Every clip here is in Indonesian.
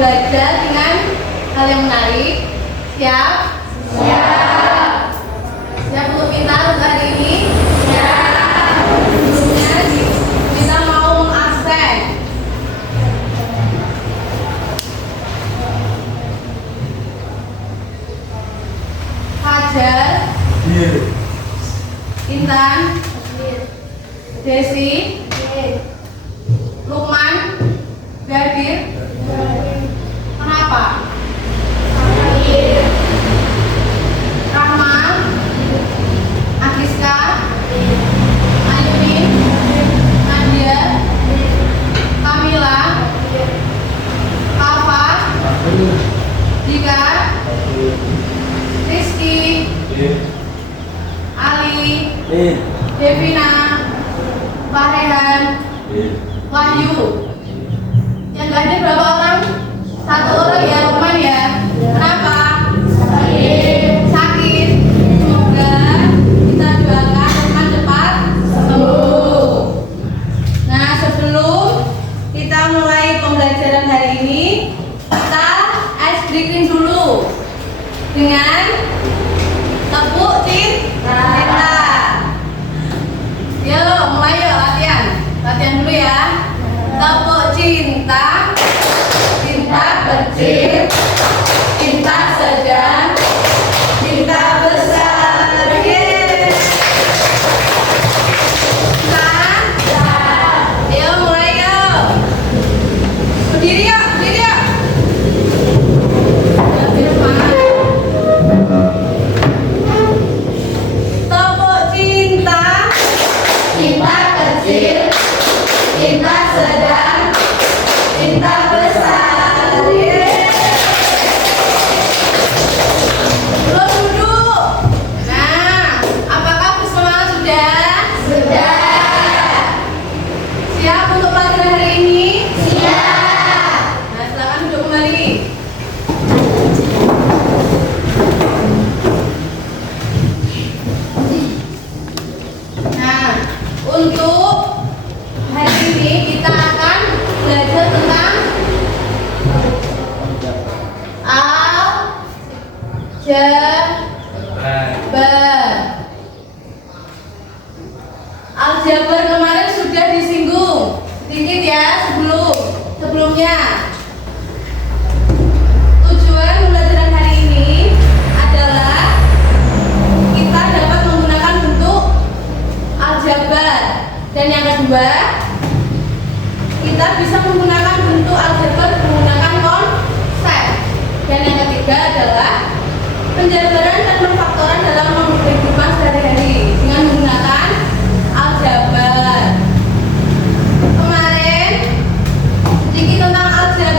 belajar dengan hal yang menarik. Siap? Siap. Siap untuk pintar untuk hari ini? Siap. Sebelumnya kita mau mengabsen. Fajar, Intan, Desi, Lukman, Gadir. Kenapa? Rahma, Agiska, Ayumin, Nadia, Kamila, Kafa, Dika, Rizky, Ali, Devina, Farehan, Wahyu. Yang gak ada berapa orang? Satu orang ya, Lukman ya. Kenapa? Sakit. Semoga kita doakan Lukman cepat sembuh. Nah, sebelum kita mulai pembelajaran hari ini, kita ice breaking dulu dengan tepuk cinta. Yuk, mulai yuk latihan. Latihan dulu ya. Tepuk cinta, cinta kecil, cinta sedang, cinta besar. Yeay. Yuk, mulai yuk. Berdiri yuk, berdiri yuk. Tepuk cinta, cinta kecil, cinta sedang, cinta besar. Belum duduk. Nah, apakah bersemangat sudah? Sudah. Siap untuk pelajaran hari ini? Siap. Nah, silakan duduk kembali. Nah, untuk hari ini kita akan belajar tentang aljabar. Aljabar kemarin sudah disinggung sedikit ya sebelumnya. Tujuan pembelajaran hari ini adalah kita dapat menggunakan bentuk aljabar. Dan yang kedua, kita bisa menggunakan bentuk aljabar menggunakan konsep. Dan yang ketiga adalah penjabaran dan pemfaktoran dalam kehidupan sehari-hari dengan menggunakan aljabar. Kemarin sedikit tentang aljabar.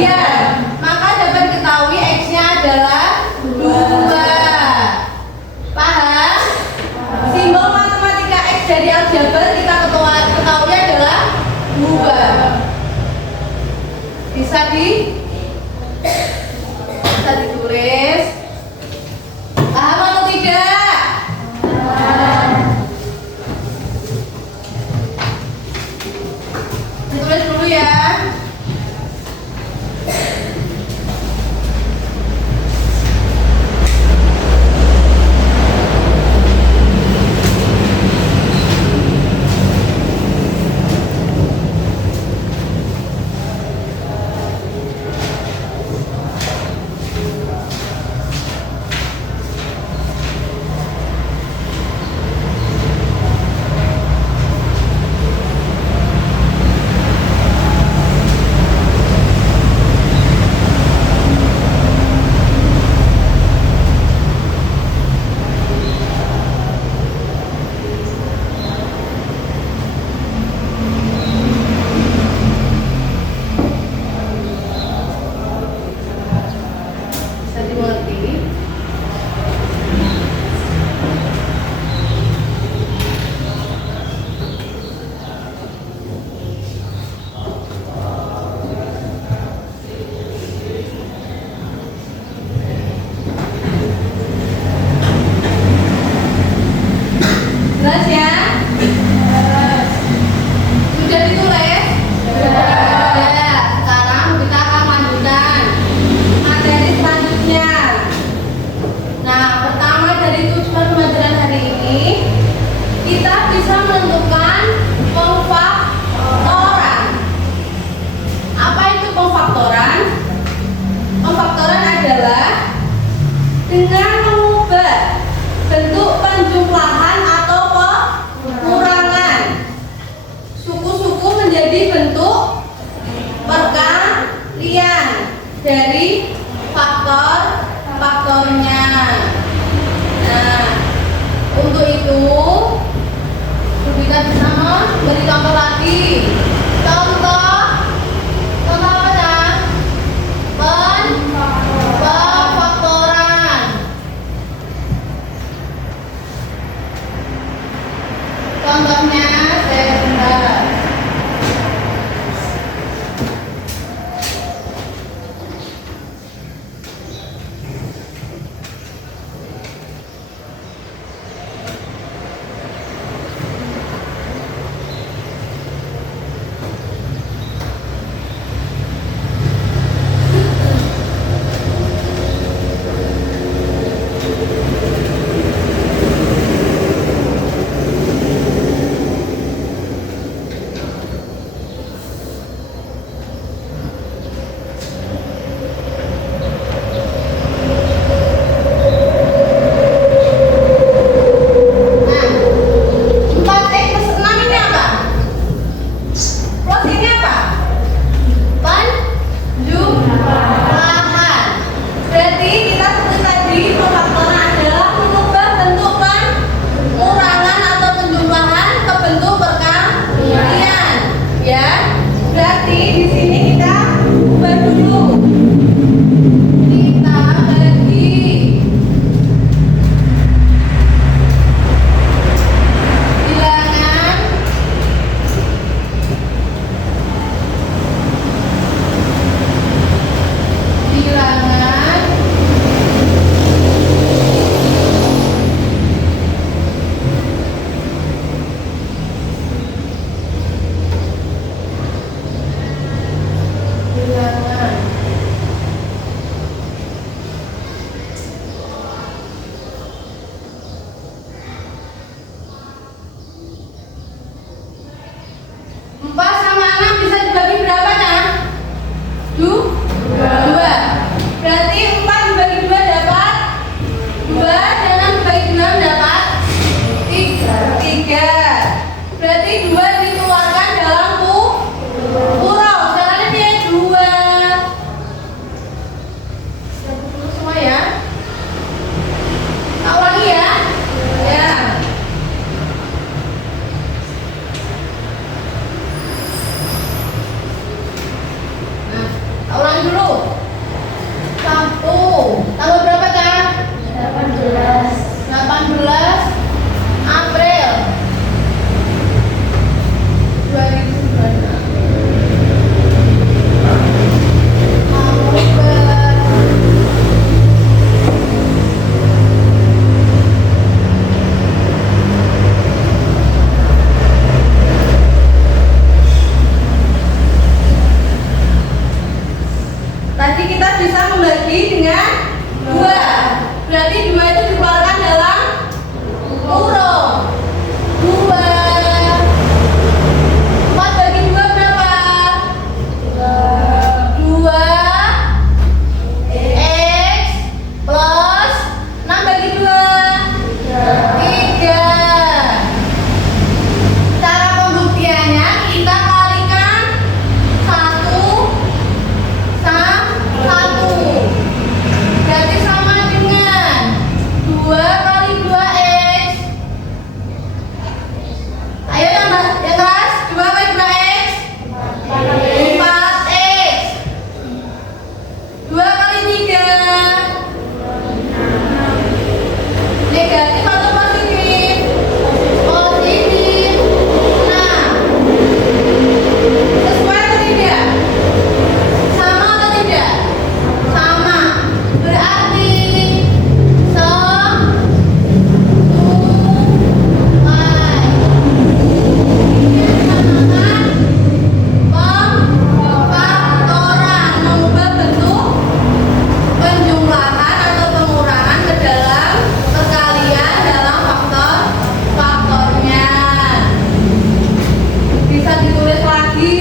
Iya, maka dapat diketahui X-nya adalah 2. Paham? Simbol matematika X dari aljabar kita ketahui adalah 2. Bisa ditulis. Paham atau tidak? Ditulis dulu ya. Jelas ya? Sudah ditulis? Sudah. Ya, sekarang kita akan lanjutkan materi selanjutnya. Nah, pertama dari tujuan pembelajaran hari ini, kita bisa menentukan pemfaktoran. Apa itu pemfaktoran? Pemfaktoran adalah dengan mengubah bentuk penjumlahan atau pengurangan suku-suku menjadi bentuk perkalian dari faktornya. Nah, untuk itu kita bisa memberi contoh lagi. Contoh apa ya? Pemfaktoran. Contohnya saya sebentar. bisa membagi dengan 2. Berarti 2 itu dikeluarkan dalam kurung. 2. 4 bagi 2 berapa? 2 X plus 6 bagi 2 3. Cara pembuktiannya kita kalikan 1 sama 1. Berarti sama dengan 2 kali 2X. Ayo yang keras, 2 kali 2X 4X. 2 kali 3 negatif atau positif? Positif. Nah, sesuai atau tidak? Sama atau tidak? Sama. Berarti sesuai. Ini dinamakan pemfaktoran, mengubah bentuk penjumlahan atau pengurangan ke dalam perkalian dalam faktornya. Bisa ditulis lagi.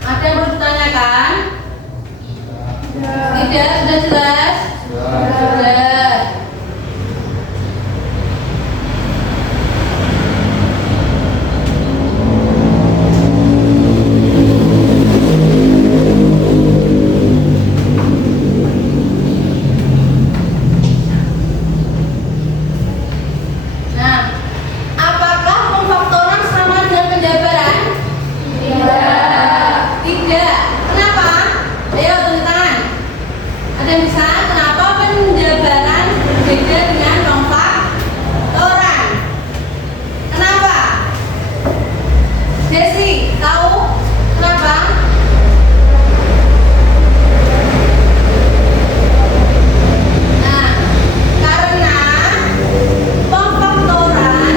Ada yang perlu ditanyakan? Tidak, sudah jelas? Sudah. Nah, apakah pemfaktoran sama dengan penjabaran? Tidak. Kenapa? Ayo tulis tangan. Ada yang bisa? Kenapa penjabaran berbeda dengan pemfaktoran? Kenapa? Desi, tahu kenapa? Nah, karena pemfaktoran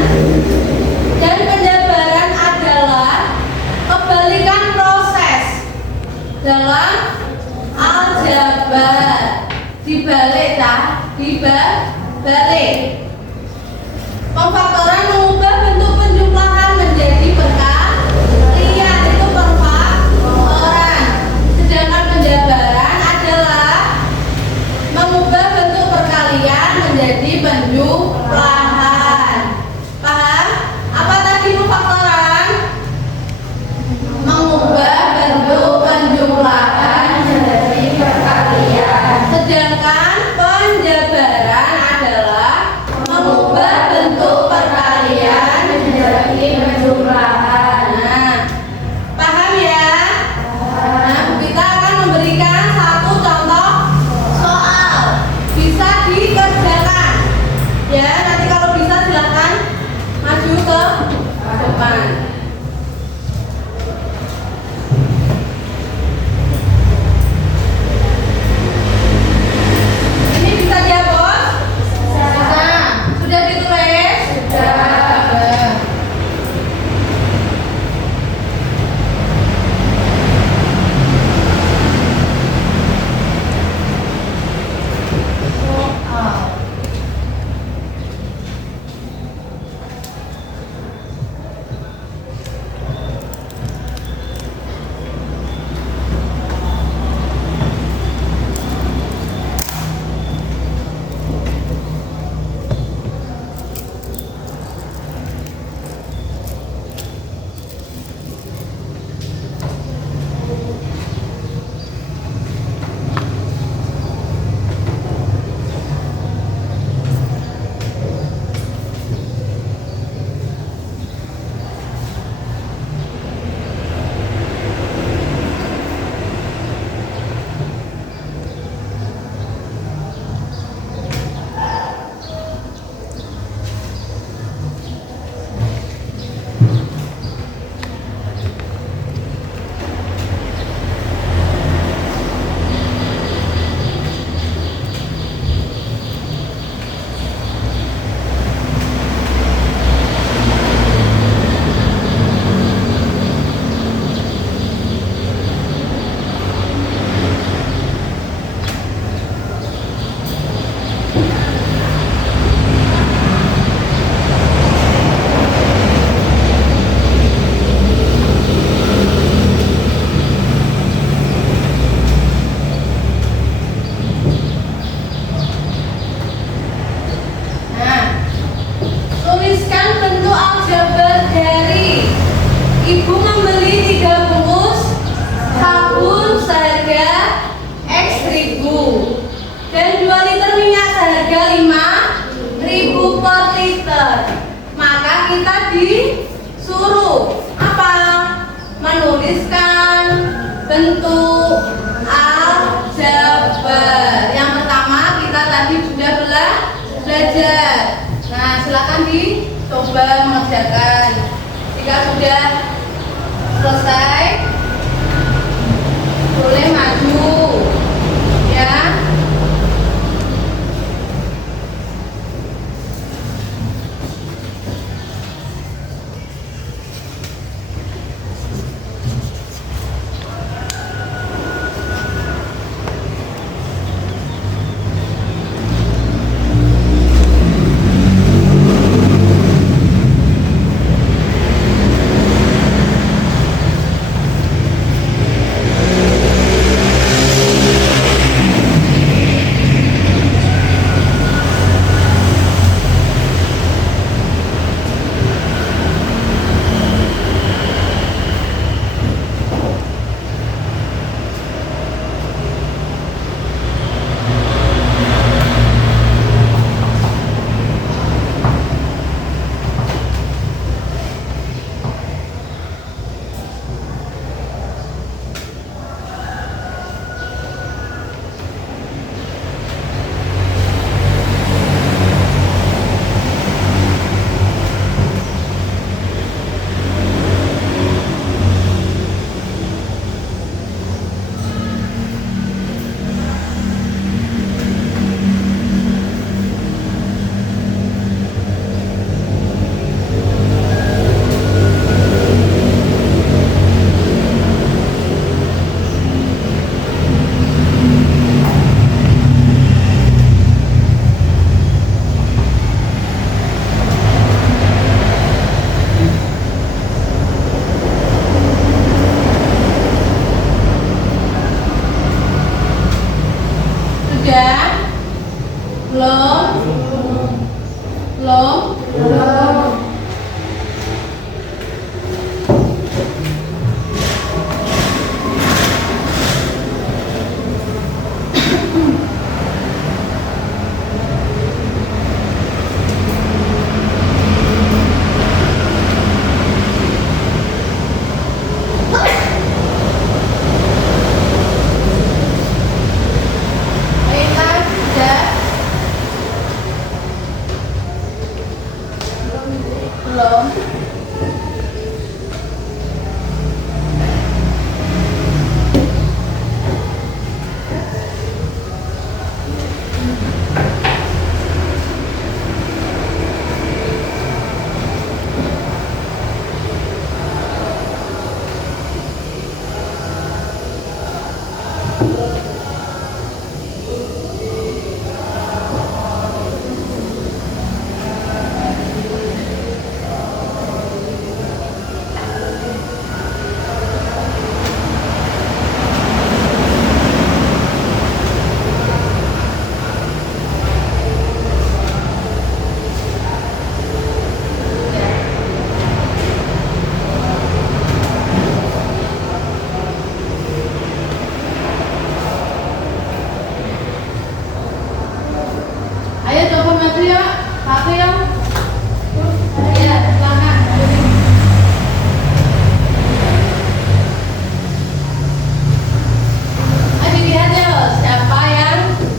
dan penjabaran adalah kebalikan proses dalam aljabar. Dibalik tak? Dibalik. Pemfaktoran mengubah bentuk penjumlahan menjadi perkalian, itu pemfaktoran. Sedangkan penjabaran adalah mengubah bentuk perkalian menjadi penjumlahan. Paham? Apa tadi pemfaktoran? Mengubah bentuk penjumlahan menjadi perkalian. Sedangkan penjabaran adalah mengubah bentuk perkalian harga 5.000 per liter. Maka kita disuruh apa? Menuliskan bentuk aljabar. Yang pertama kita tadi sudah belajar. Nah, silakan dicoba mengerjakan. Jika sudah selesai, boleh maju ya. Belum. Ayo coba maju ya, satu ya. Ya, silakan. Ayo dilihat ya, siapa yang sudah.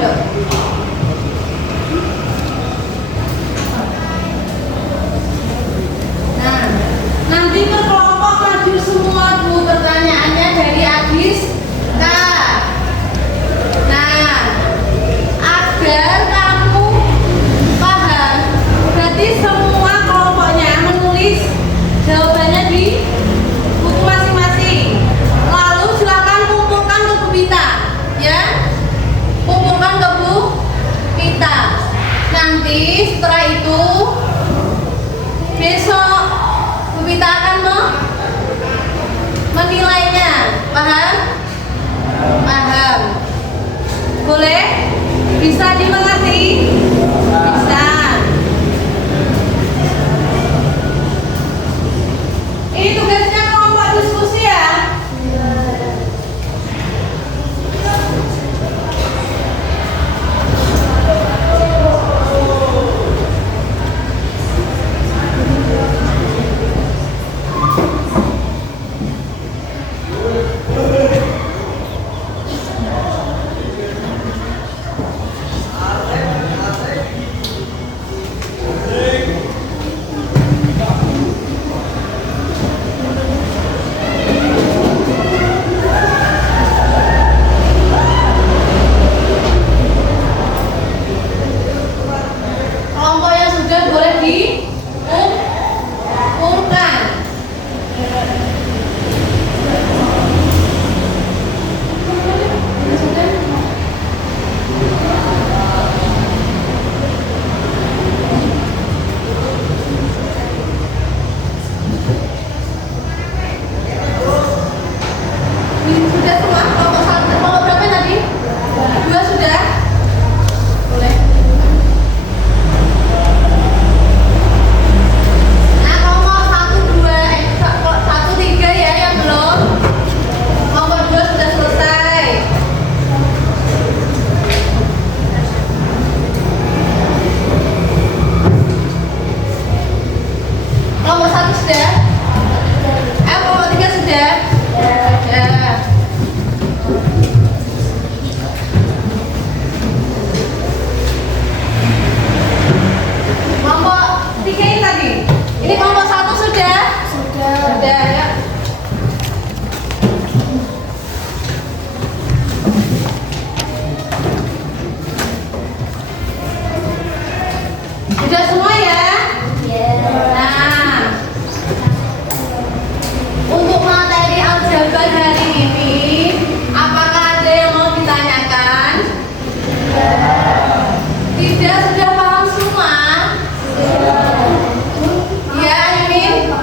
enggak? Nah, nanti berkelompok maju semua Bu, pertanyaannya dari Agis K. Nah, agar kamu paham, berarti semua kelompoknya menulis jawabannya di buku masing-masing. Lalu silakan kumpulkan ke Bu Pita, ya. Kumpulkan ke Bu Pita. Nanti setelah itu besok Bu Pita akan menilainya. Paham? Paham. Boleh? Bisa dimengerti? Bisa. Ini tugasnya kelompok diskusi ya. Kelompok yang sudah boleh dikumpulkan. Sudah semua? Kelompok satu, kelompok berapa tadi? Dua sudah? Boleh. Nah, kelompok satu, dua, satu, tiga ya yang belum. Kelompok dua sudah selesai. Kelompok satu sudah? Kelompok tiga sudah? Sudah. Kelompok tiga ini tadi. Ini kelompok satu sudah? Sudah ya. Sudah semua ya? Nah, untuk materi aljabar hari ini, apakah ada yang mau ditanyakan? Tidak, sudah paham semua? Ya, Yumin?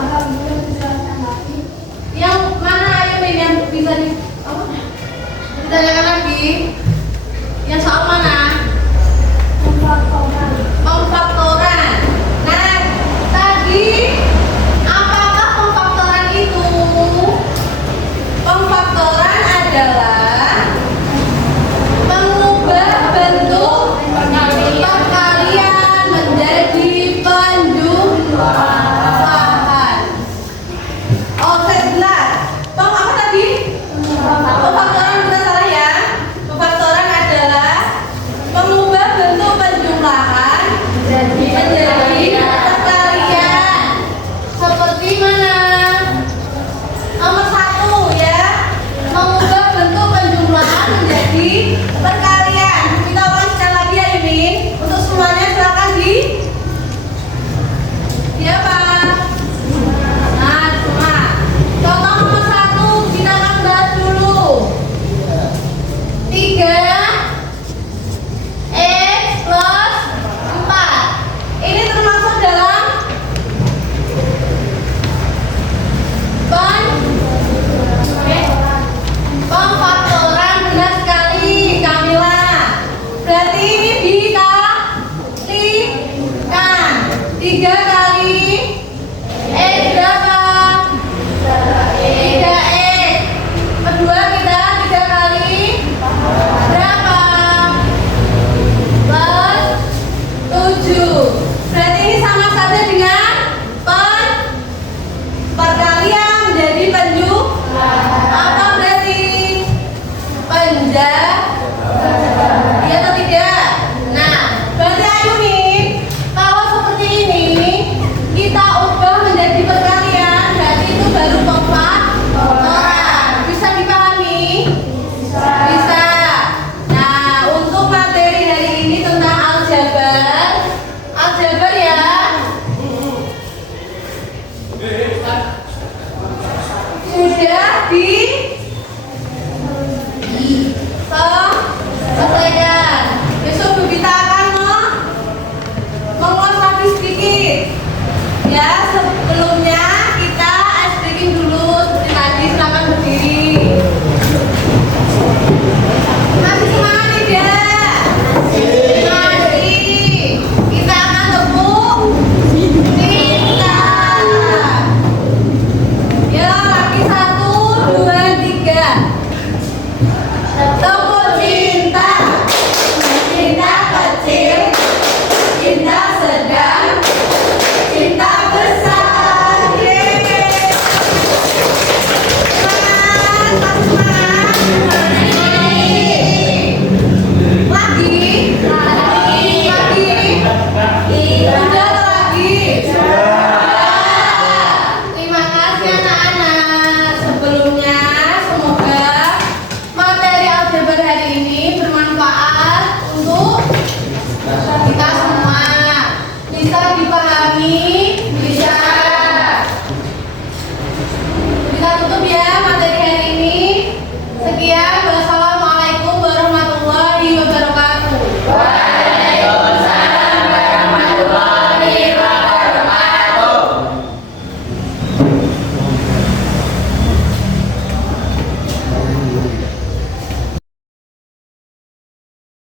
Yang mana Yumin yang bisa ditanyakan lagi? Yang soal mana? Pemfaktoran. Nah, tadi apakah pemfaktoran itu? Pemfaktoran adalah mengubah bentuk perkalian menjadi penjumlahan. Oh, saya jelas. Apa tadi? Pemfaktoran kita salah ya. Pemfaktoran adalah mengubah bentuk penjumlahan menjadi perkalian. Seperti mana? Nomor satu ya, mengubah bentuk penjumlahan menjadi perkalian. Kita ulang sekali lagi ya Yumin. Untuk semuanya silakan ya Pak. Nah, semua. Contoh nomor satu kita akan bahas dulu. 3x plus 4. Ini termasuk dalam pemfaktoran. Benar sekali Kamila. tidak?